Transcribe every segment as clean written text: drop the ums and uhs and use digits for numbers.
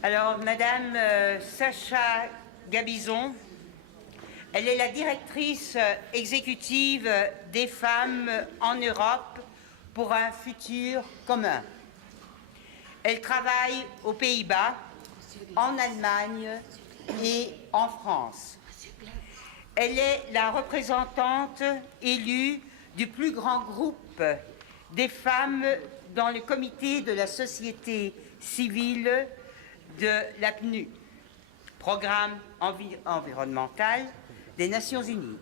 Alors, Madame Sasha Gabizon, elle est la directrice exécutive des femmes en Europe pour un futur commun. Elle travaille aux Pays-Bas, en Allemagne et en France. Elle est la représentante élue du plus grand groupe des femmes dans le comité de la société civile de la PNU, Programme environnemental des Nations Unies.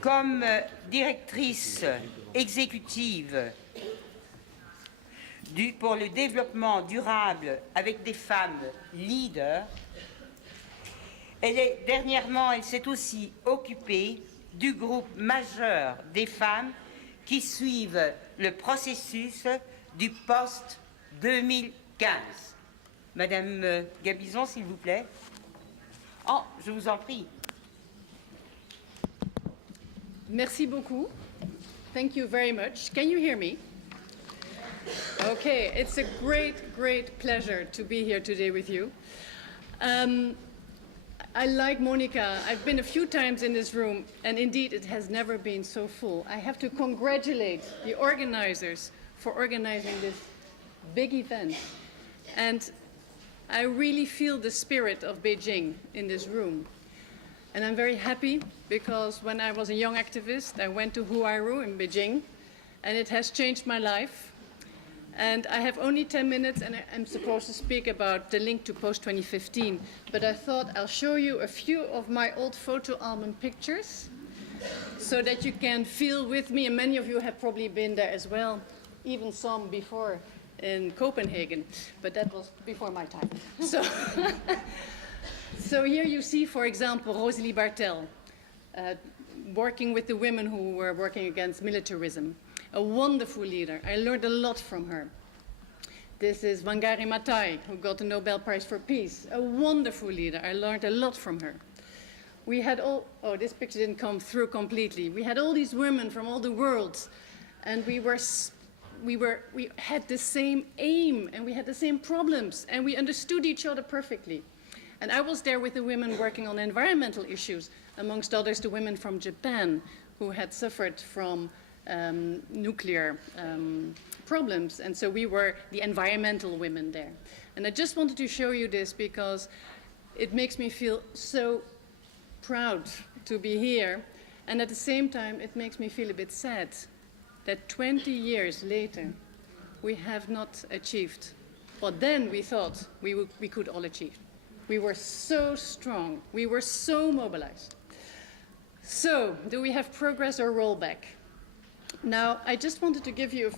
Comme directrice exécutive pour le développement durable avec des femmes leaders, elle s'est aussi occupée du groupe majeur des femmes qui suivent le processus du post-2015. Madame Gabizon, s'il vous plaît. Oh, je vous en prie. Merci beaucoup. Thank you very much. Can you hear me? Okay, it's a great pleasure to be here today with you. I like Monica. I've been a few times in this room, and indeed it has never been so full. I have to congratulate the organizers for organizing this big event. And I really feel the spirit of Beijing in this room. And I'm very happy because when I was a young activist, I went to Huairu in Beijing, and it has changed my life. And I have only 10 minutes, and I'm supposed to speak about the link to post-2015. But I thought I'll show you a few of my old photo album pictures so that you can feel with me, and many of you have probably been there as well, even some before in Copenhagen, but that was before my time. So here you see, for example, Rosalie Bartel, working with the women who were working against militarism. A wonderful leader. I learned a lot from her. This is Wangari Maathai, who got the Nobel Prize for Peace. A wonderful leader. I learned a lot from her. We had this picture didn't come through completely. We had all these women from all the worlds, and we had the same aim, and we had the same problems, and we understood each other perfectly. And I was there with the women working on environmental issues, amongst others the women from Japan who had suffered from nuclear problems. And so we were the environmental women there. And I just wanted to show you this because it makes me feel so proud to be here. And at the same time, it makes me feel a bit sad that 20 years later, we have not achieved what then we thought we could all achieve. We were so strong. We were so mobilized. So, do we have progress or rollback? Now, I just wanted to give you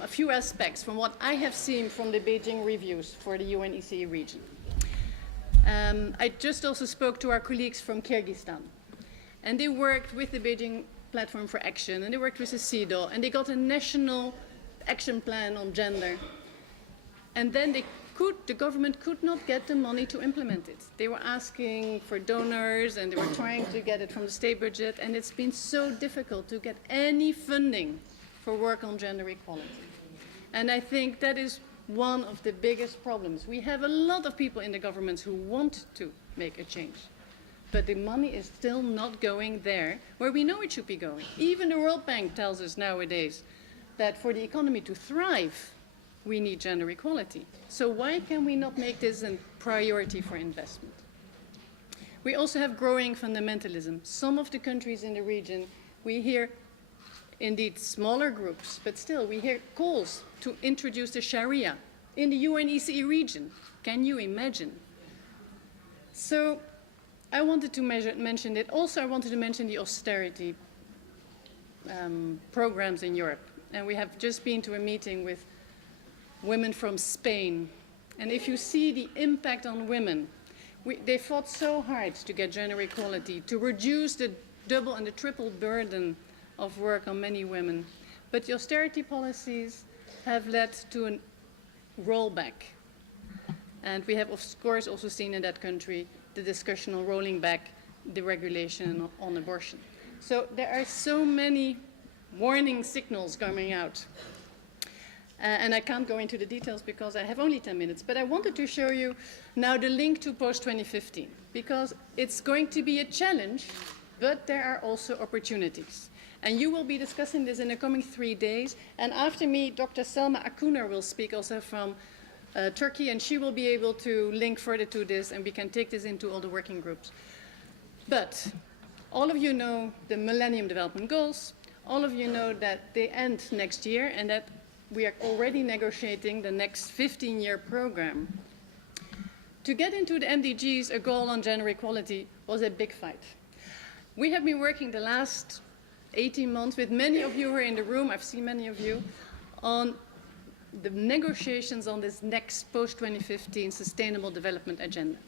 a few aspects from what I have seen from the Beijing reviews for the UNECE region. I just also spoke to our colleagues from Kyrgyzstan. And they worked with the Beijing Platform for Action, and they worked with the CEDAW, and they got a national action plan on gender. And then the government could not get the money to implement it. They were asking for donors, and they were trying to get it from the state budget, and it's been so difficult to get any funding for work on gender equality. And I think that is one of the biggest problems. We have a lot of people in the governments who want to make a change, but the money is still not going there where we know it should be going. Even the World Bank tells us nowadays that for the economy to thrive, we need gender equality. So why can we not make this a priority for investment? We also have growing fundamentalism. Some of the countries in the region, we hear indeed smaller groups, but still we hear calls to introduce the Sharia in the UNECE region. Can you imagine? So I wanted to mention it. Also, I wanted to mention the austerity programs in Europe. And we have just been to a meeting with women from Spain. And if you see the impact on women, they fought so hard to get gender equality, to reduce the double and the triple burden of work on many women. But the austerity policies have led to a rollback. And we have, of course, also seen in that country the discussion on rolling back the regulation on abortion. So there are so many warning signals coming out. And I can't go into the details because I have only 10 minutes, but I wanted to show you now the link to post-2015, because it's going to be a challenge, but there are also opportunities. And you will be discussing this in the coming 3 days. And after me, Dr. Selma Akuner will speak also from Turkey, and she will be able to link further to this, and we can take this into all the working groups. But all of you know the Millennium Development Goals. All of you know that they end next year, and that we are already negotiating the next 15-year program. To get into the MDGs, a goal on gender equality was a big fight. We have been working the last 18 months with many of you who are in the room, I've seen many of you, on the negotiations on this next post-2015 Sustainable Development Agenda.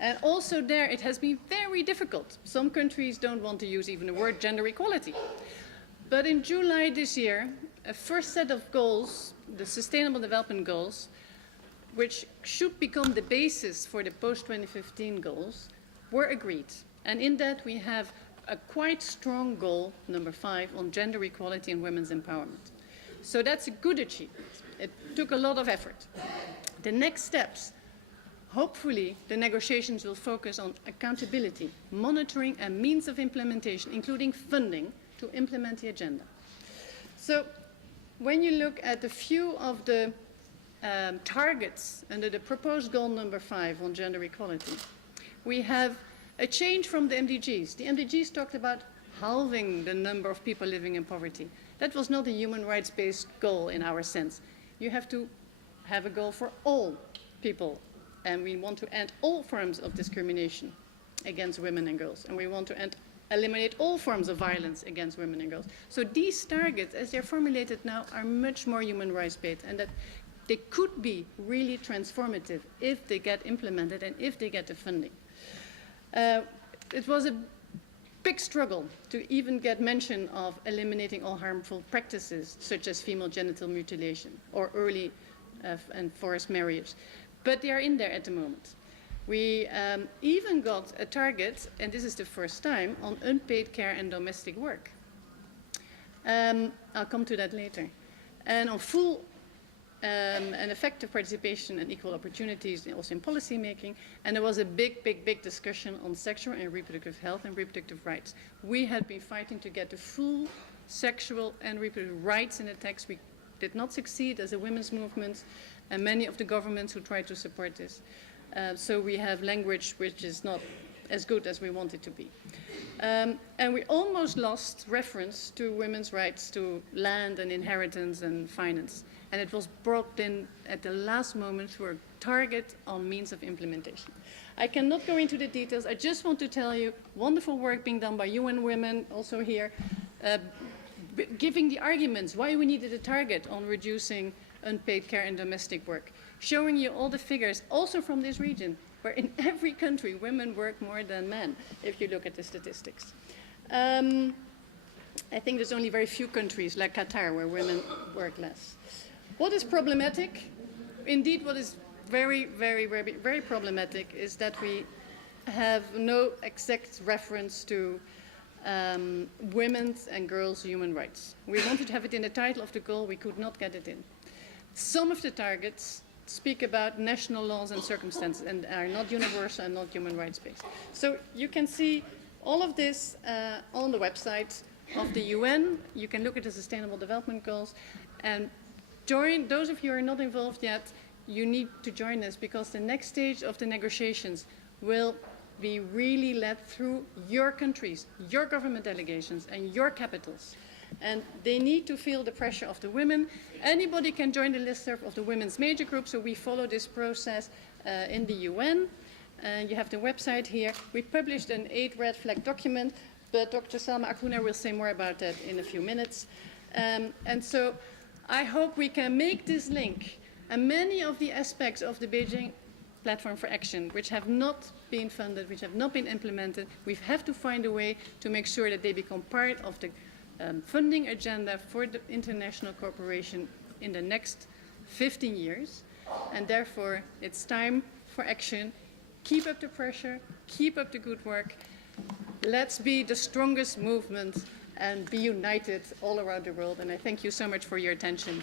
And also there it has been very difficult. Some countries don't want to use even the word gender equality. But in July this year, a first set of goals, the Sustainable Development Goals, which should become the basis for the post-2015 goals, were agreed. And in that we have a quite strong goal, number 5, on gender equality and women's empowerment. So that's a good achievement. It took a lot of effort. The next steps, hopefully the negotiations will focus on accountability, monitoring and means of implementation, including funding to implement the agenda. So when you look at a few of the targets under the proposed goal number 5 on gender equality, we have a change from the MDGs. The MDGs talked about halving the number of people living in poverty. That was not a human rights-based goal in our sense. You have to have a goal for all people, and we want to end all forms of discrimination against women and girls, and we want to eliminate all forms of violence against women and girls. So these targets, as they're formulated now, are much more human rights-based, and that they could be really transformative if they get implemented and if they get the funding. It was a big struggle to even get mention of eliminating all harmful practices, such as female genital mutilation or early and forced marriage. But they are in there at the moment. We even got a target, and this is the first time, on unpaid care and domestic work. I'll come to that later. And on full and effective participation and equal opportunities also in policy making. And there was a big, big, big discussion on sexual and reproductive health and reproductive rights. We had been fighting to get the full sexual and reproductive rights in the text. We did not succeed as a women's movement, and many of the governments who tried to support this. So we have language which is not as good as we want it to be. And we almost lost reference to women's rights to land and inheritance and finance. And it was brought in at the last moment through a target on means of implementation. I cannot go into the details. I just want to tell you wonderful work being done by UN Women, also here, giving the arguments why we needed a target on reducing unpaid care and domestic work, showing you all the figures, also from this region, where in every country women work more than men, if you look at the statistics. I think there's only very few countries, like Qatar, where women work less. What is problematic? Indeed, what is very, very, very, very problematic is that we have no exact reference to women's and girls' human rights. We wanted to have it in the title of the goal, we could not get it in. Some of the targets speak about national laws and circumstances and are not universal and not human rights based. So you can see all of this on the website of the UN. You can look at the Sustainable Development Goals and join. Those of you who are not involved yet, you need to join us, because the next stage of the negotiations will be really led through your countries, your government delegations and your capitals. And they need to feel the pressure of the women. Anybody can join the listserv of the women's major group, so we follow this process in the UN. You have the website here. We published an 8 red flag document, but Dr. Selma Akuner will say more about that in a few minutes. And so I hope we can make this link. And many of the aspects of the Beijing Platform for Action, which have not been funded, which have not been implemented, we have to find a way to make sure that they become part of the funding agenda for the international cooperation in the next 15 years. And therefore, it's time for action. Keep up the pressure, keep up the good work. Let's be the strongest movement and be united all around the world. And I thank you so much for your attention.